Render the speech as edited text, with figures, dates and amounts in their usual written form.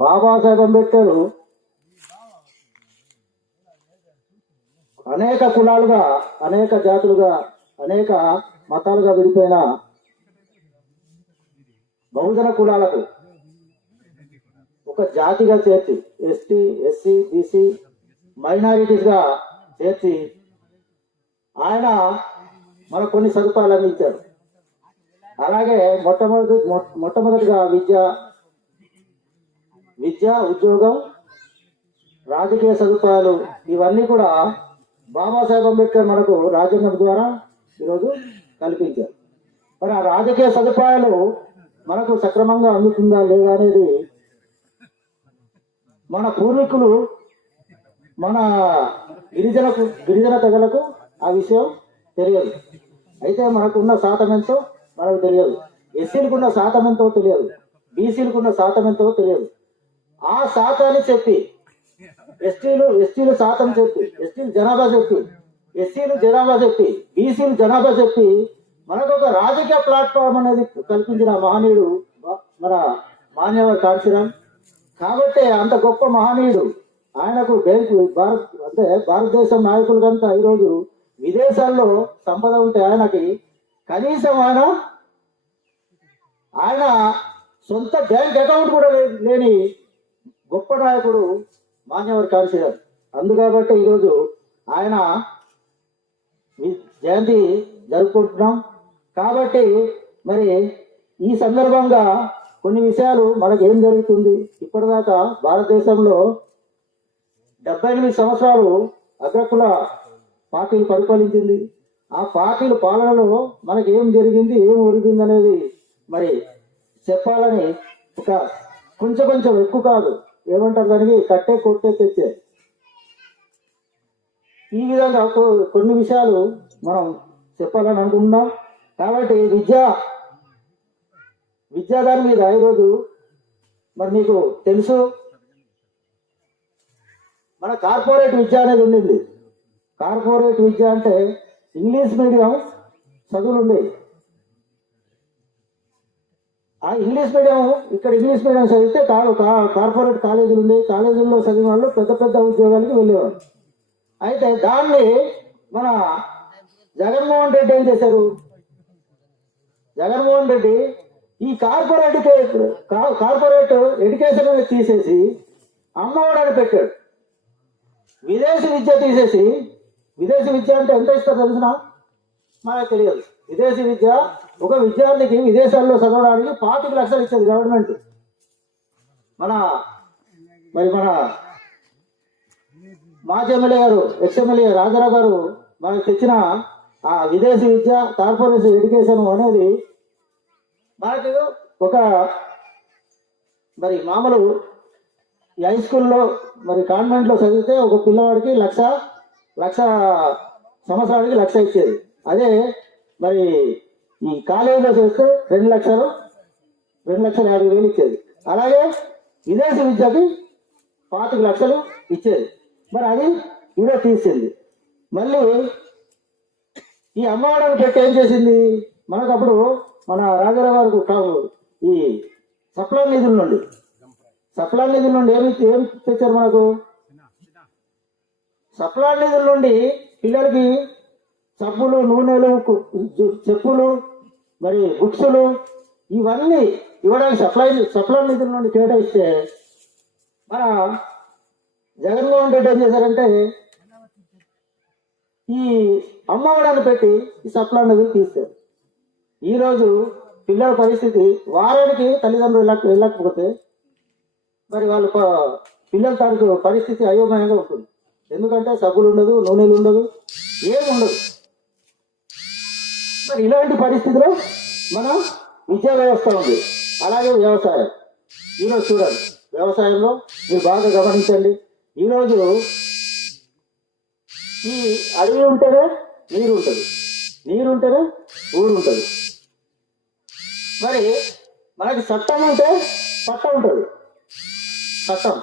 బాబాసాహెబ్ అంబేద్కర్ అనేక కులాలుగా, అనేక జాతులుగా, అనేక మతాలుగా విడిపోయిన బహుజన కులాలకు ఒక జాతిగా చేర్చి, ఎస్టీ, ఎస్సీ, బీసీ, మైనారిటీస్గా చేర్చి ఆయన మనకు కొన్ని సదుపాయాలు ఇచ్చారు. అలాగే మొట్టమొదటిగా విద్య, ఉద్యోగం, రాజకీయ సదుపాయాలు ఇవన్నీ కూడా బాబాసాహెబ్ అంబేద్కర్ మనకు రాజ్యాంగం ద్వారా ఈరోజు కల్పించారు. మరి ఆ రాజకీయ సదుపాయాలు మనకు సక్రమంగా అందుతుందా లేదా అనేది మన పూర్వీకులు, మన గిరిజన తెగలకు ఆ విషయం తెలియదు. అయితే మనకున్న శాతం ఎంతో మనకు తెలియదు, ఎస్సీలకున్న శాతం ఎంతో తెలియదు, బీసీలకున్న శాతం ఎంతో తెలియదు. ఆ శాతాన్ని చెప్పి ఎస్టీలు శాతం చెప్పి, ఎస్టీలు జనాభా చెప్పి, ఎస్సీలు జనాభా చెప్పి, బీసీలు జనాభా చెప్పి మనకు ఒక రాజకీయ ప్లాట్ఫామ్ అనేది కల్పించిన మహనీయుడు మన మాన్యవర్ కాంశీరామ్. కాబట్టి అంత గొప్ప మహనీయుడు ఆయనకు భారతదేశం నాయకులు కనుక ఈరోజు విదేశాల్లో సంపద ఉంటే ఆయనకి కనీసం ఆయన సొంత బ్యాంక్ అకౌంట్ కూడా లేని గొప్ప నాయకుడు మాన్యవర్ కాంశీరామ్. అందుకాబట్టి ఈరోజు ఆయన జయంతి జరుపుకుంటున్నాం. కాబట్టి మరి ఈ సందర్భంగా కొన్ని విషయాలు మనకు ఏం జరుగుతుంది, ఇప్పటిదాకా భారతదేశంలో 78 సంవత్సరాలు అగ్రకుల పార్టీలు పరిపాలించింది. ఆ పార్టీల పాలనలో మనకి ఏం జరిగింది, ఏం ఒరిగింది అనేది మరి చెప్పాలని ఒక కొంచెం ఎక్కువ కాదు, ఏమంటారు దానికి కట్టే కొట్టే తెచ్చే, ఈ విధంగా కొన్ని విషయాలు మనం చెప్పాలని అనుకుంటున్నాం. కాబట్టి విద్యా దాని మీద ఈరోజు మరి మీకు తెలుసు, మన కార్పొరేట్ విద్య అనేది ఉండింది. కార్పొరేట్ విద్య అంటే ఇంగ్లీష్ మీడియం చదువులు ఉండేవి. ఆ ఇంగ్లీష్ మీడియం ఇక్కడ ఇంగ్లీష్ మీడియం చదివితే కార్పొరేట్ కాలేజీలు ఉండేవి. కాలేజీల్లో చదివిన వాళ్ళు పెద్ద ఉద్యోగాలకి వెళ్ళేవారు. అయితే దాన్ని మన జగన్మోహన్ రెడ్డి ఏం చేశారు, జగన్మోహన్ రెడ్డి ఈ కార్పొరేట్ ఎడ్యుకేషన్ తీసేసి అమ్మఒడని పెట్టాడు. విదేశీ విద్య తీసేసి, విదేశీ విద్య అంటే ఎంత ఇస్తారో తెలిసిన మనకు తెలియదు. విదేశీ విద్య ఒక విద్యార్థికి విదేశాల్లో చదవడానికి 25 లక్షలు ఇచ్చేది గవర్నమెంట్. మన మాజీ ఎమ్మెల్యే గారు, ఎక్స్ఎమ్మెల్యే రాజారావు గారు మనకు తెచ్చిన ఆ విదేశీ విద్య, కార్పొరేట్ ఎడ్యుకేషన్ అనేది మనకు ఒక మరి మామూలు హై స్కూల్లో మరి కాన్వెంట్లో చదివితే ఒక పిల్లవాడికి లక్ష సంవత్సరానికి 1 లక్ష ఇచ్చేది. అదే మరి ఈ కాలేజీలో చేస్తే 2,50,000 ఇచ్చేది. అలాగే విదేశీ విద్యకి 25 లక్షలు ఇచ్చేది. మరి అది ఇదే తీసింది. మళ్ళీ ఈ అమ్మఒడని పెట్టి ఏం చేసింది, మనకప్పుడు మన రాజారావు గారు ఈ సప్లా నిధుల నుండి ఏమి తెచ్చారు మనకు, సప్లా నిధుల నుండి పిల్లలకి సబ్బులు, నూనెలు, చెప్పులు, మరి బుక్సులు ఇవన్నీ ఇవ్వడానికి సప్లా నిధుల నుండి కేటాయిస్తే మన జగన్మోహన్ రెడ్డి ఏం చేశారంటే ఈ అమ్మఒడని పెట్టి ఈ సప్లా నిధులు తీస్తారు. ఈరోజు పిల్లల పరిస్థితి, వారానికి తల్లిదండ్రులు వెళ్ళకపోతే మరి వాళ్ళు పిల్లల తారీఖు పరిస్థితి అయోమయంగా ఉంటుంది. ఎందుకంటే సబ్బులు ఉండదు, నూనెలు ఉండదు, ఏమి ఉండదు. మరి ఇలాంటి పరిస్థితిలో మన విద్యా వ్యవస్థ ఉంది. అలాగే వ్యవసాయం, ఈరోజు చూడండి, వ్యవసాయంలో మీరు బాగా గమనించండి. ఈరోజు ఈ అడవి ఉంటేనే నీరు ఉంటుంది, నీరు ఉంటేనే ఊరు ఉంటుంది. మరి మనకి చట్టం ఉంటే పట్ట ఉంటుంది. చట్టం